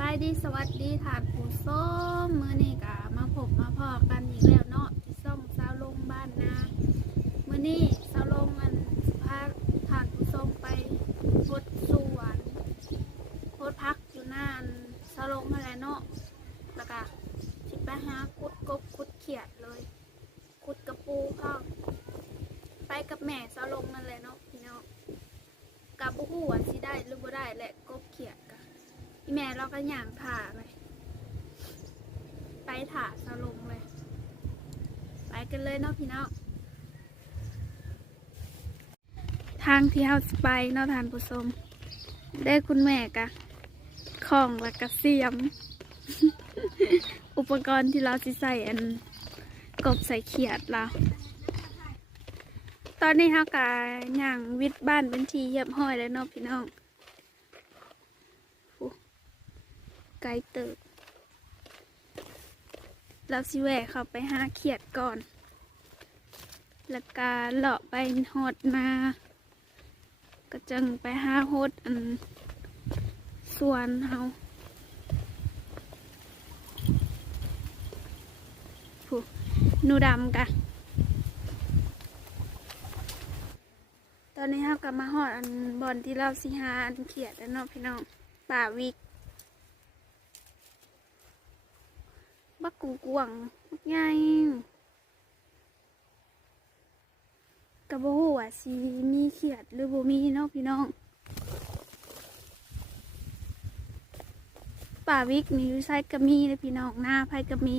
บายดีสวัสดีฐานผู้ส้มมือนี่กะมาพบมาพอกันอีกแล้วเนาะที่ส่องสาวลงบ้านนามือนี่สาวลงมันสิพาฐานผู้ส้มไปพดสวนพดพักอยู่นานสาวลงมาแล้วเนาะแล้วก็สิไปหาคุดกบคุดเขียดเลย คุดกระปูเข้าไปกับแม่สาวลงนั่นเลยเนาะพี่น้องกับบุหัวาสิได้หรือบ่ได้แหละกบเขียด อีแม่เราก็ย่างผ่าเลย ไปถ่าสลงเลย ไปกันเลยเนาะพี่น้องทางที่เฮาไปเนาะทานผู้ชมได้คุณแม่กะของและกะเสียม อุปกรณ์ที่เราสิใส่อันกบใส่เขียดเราตอนนี้เฮากะย่างวิทย์บ้านเป็นทีเยียบห้อยแล้วเนาะพี่น้อง ไกลเติบเราสิแวะเข้าไปหาเขียดก่อน แล้วก็เลาะไปหอดนา ก็จังไปหาโฮดอันสวนเฮาผู้นูดำกะ ตอนนี้เฮากลับมาหอดอันบอนที่เราสิหาอันเขียดแล้วเนาะพี่น้องป่าวิก บักกูกวงบักใหญ่กระโบหัวสีมีเขียดหรือบมีเนาะพี่น้องป่าวิกนี่อยู่ใช้กระมีเลยพี่น้องหน้าไผกระมี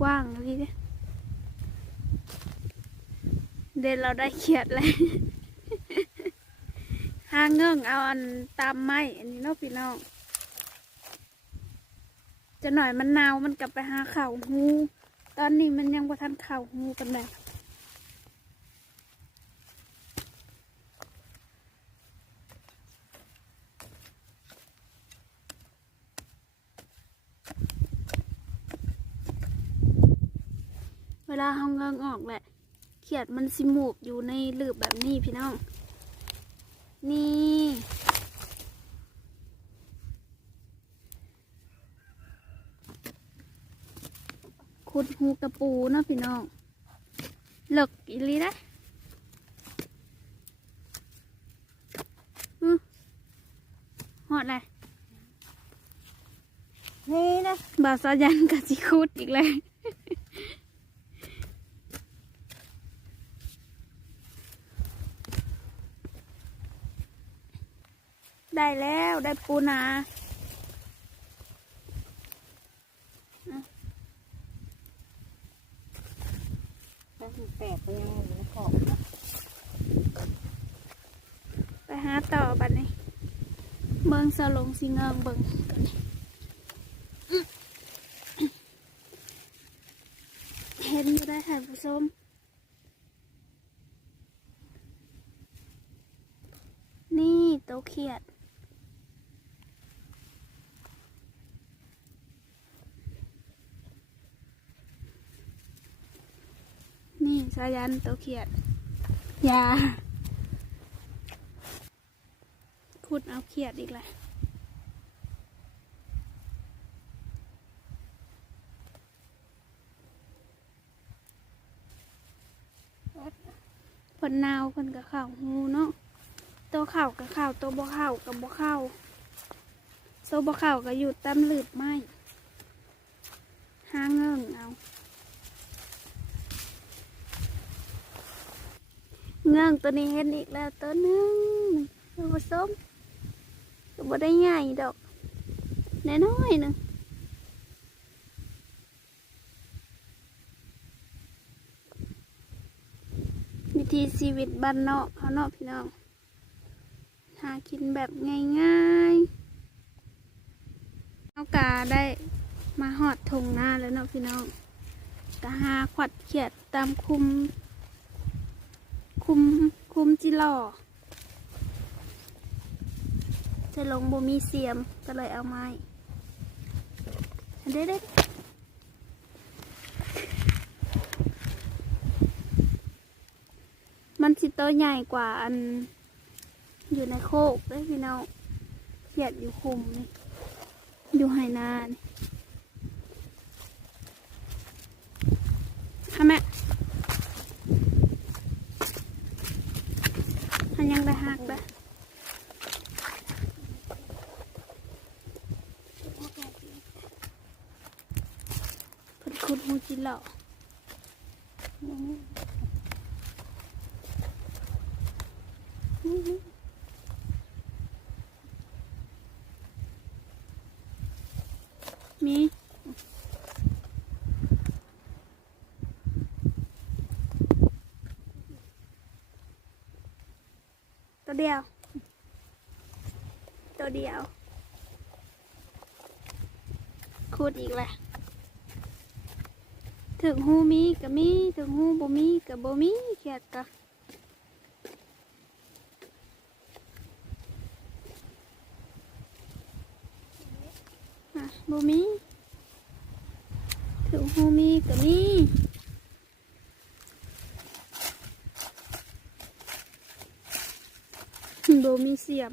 กว้างเลยเด้เด็ดเราได้เขียดเลย หาเงื่องเอาอันตามไม้อันนี้เนาะพี่น้องจะหน่อยมันหนาวมันกลับไปหาเข่าหูตอนนี้มันยังบ่ทันเข่าหูกันเลยเวลาเฮาเงื่งออกแหละเขียดมันสิมูบอยู่ในหลืบแบบนี้พี่น้อง นี่ขุดหูกระปูเนาะพี่น้องเหลิกอีหลีนะอื้อหอดเลยนี่นะบาวสายันกับจิคุดอีกเลย ได้แล้วได้ปูนาถ้าสิแปดไปยังอยู่ในขอบนะไปหาต่อบัดนี้เบิ่งสลงสิเงิงเบิงกันเห็นอยู่ได้ถ่ายผู้ชมนี่โตเขียด นี่ สายันโตวเขียดอยาขุดเอาเขียดอีกแล้วผลนาวคนกับข่าวหูเนาะตัวข่าวกับข่าวตัวบ่ข่าวกับบ่ข่าวตัวบ่ข่าวก็อยู่ตำหลืบไม้หาเงิงเอา เงิงตัวนี้เห็นอีกแล้วตัวหนึงตัวผสมก็บ่ได้ใหญ่ดอกน้อยๆหนึงวิธีชีวิตบ้านนอกเขานาะพี่น้องหากินแบบง่ายๆเอากาได้มาหอดทงหน้าแล้วเนาะพี่น้องกะหาขวัดเขียดตามคุม คุมคุมจิหล่อจะลงบมีเสียมก็เลยเอาไม้อันเด็ดเด็มันสิโตวใหญ่กว่าอัน อยู่ในโคกเลยพี่น้องเขียดอยู่คุมนี่อยู่ไหนานี่ฮะแม่มันยั งได้หักได้เพิ่นขุดหูจิเหล่ามี เดียว ตัวเดียวขุดอีกแหละถึงหูมีก็มีถึงหูบ่มีก็บ่มีเขียดกะอะบ่มีถึงหูมีก็มี บ่มีเสียม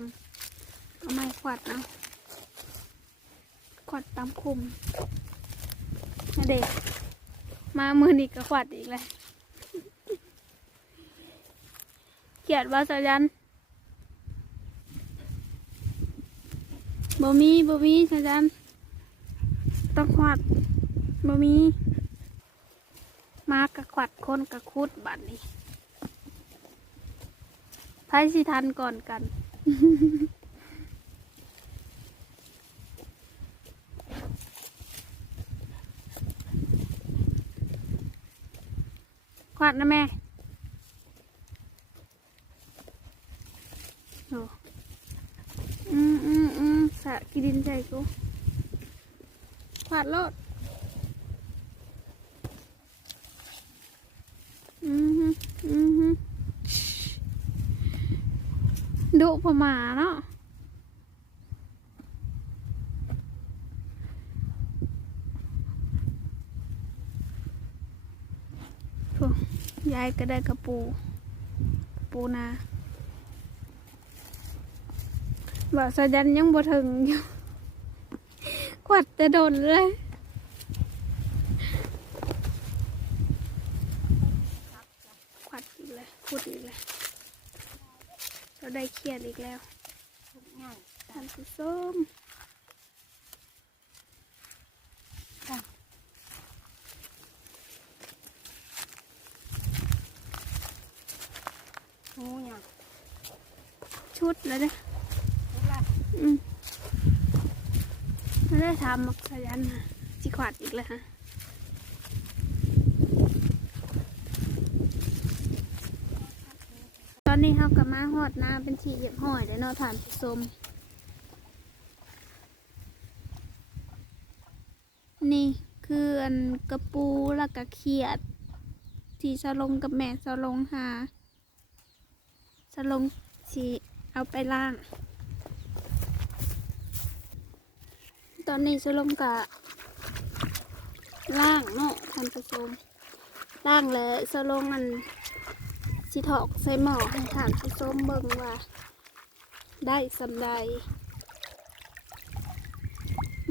เอาไม้ขวัดเอาขวัดตามคุมนเด็ก มามือนี้ก็ขวัดอีกเลยเกียดว่าสายันบ่มีบ่มีสายันต้องขวัดบ่มี มากระขวัดคนกระคุดบัดนี้ ไพ่สิทันก่อนกันขวัดนะแม่โอ้อืมอืมอืมสะกิดินใจกูขวัดโลดอืมฮึอืมฮึดุ พอหมาเนาะถ่ยายก็ได้กระปูปูนาบ่าวสายันยังบ่ถึงอยู่กวัดจะโดนเลย ขวัดอีกแล้วขุดอีกแล้ว เราได้เครียดอีกแล้วง่ายท่านผู้ส้มงูอย่างชุดแล้วเนี่ยลูกละอืมไม่ได้ทำหรอกสายันนะจิขวัดอีกแล้วฮะ อนนี้เขากับมาหอดน้ำเป็นทีเรียบห้อยแล้เนาะท่านผู้ชมนี่คืออันกระปูแล้วก็เขียด ที่สลงกับแม่สลงหาสลงสีเอาไปล่าง ตอนนี้สลงกะล่างเนาะท่านผู้ชมล่างแล้วสลงมัน สิถอกใส่หม้อให้ทานผู้ชมเบิ่งว่า ได้สำใด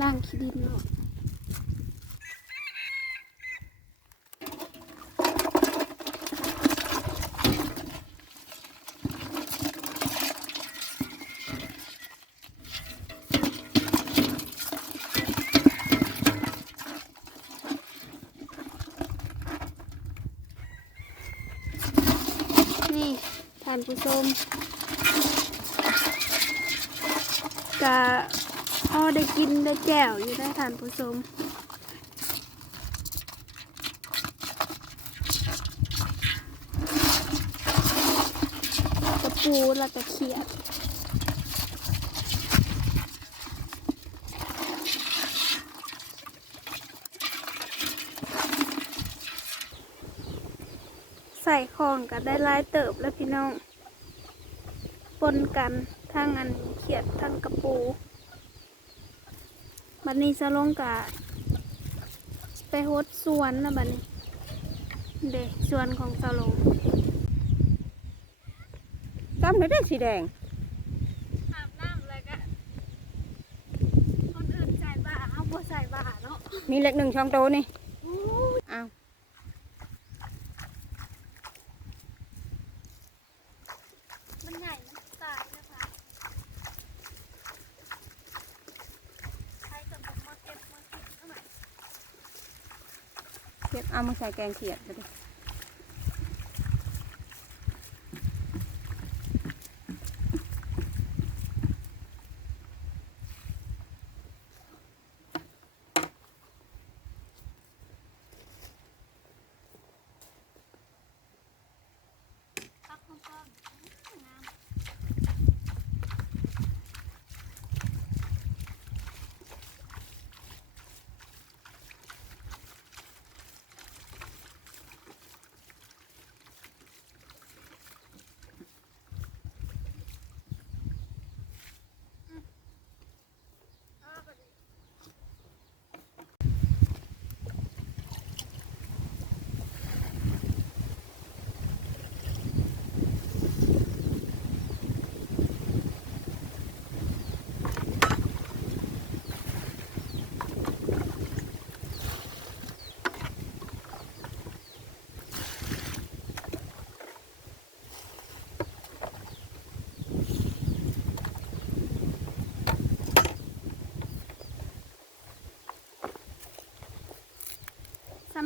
ล่างขี้ดินเนาะนี่ท่านผู้ชมกะพอได้กินได้แจ่วอยู่ได้ท่านผู้ชมกระปูแล้วก็เขียดใส่ของก็ได้หลายเติบแล้วพี่น้อง ปนกันทั้งอันเขียดทั้งกระปูบัดนี้สะลงกะไปโฮดสวนนะบัดนี้ เด็กสวนของสะลงซ้ำเลยได้อสีแดงอาบน้ำเลยก็คนอื่นใส่บาเอาบ่ใส่บาเนาะมีเล็กหนึ่งช่องโตนี่ อู้ย อ้าว มันใหญ่มันตายนะคะใครจะบอกมาเก็บมากินเท่าไหร่ เก็บเอามาใส่แกงเขียดไปดิ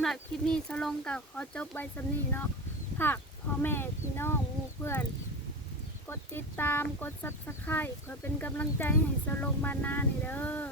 ำหรับคลิปนี้สลงกับขอจบใบสำนีเนาะฝากพ่อแม่พี่น้องมูเพื่อน กดติดตามกดซับสไครต์เพื่อเป็นกำลังใจให้สลงมานนานี่เด้อ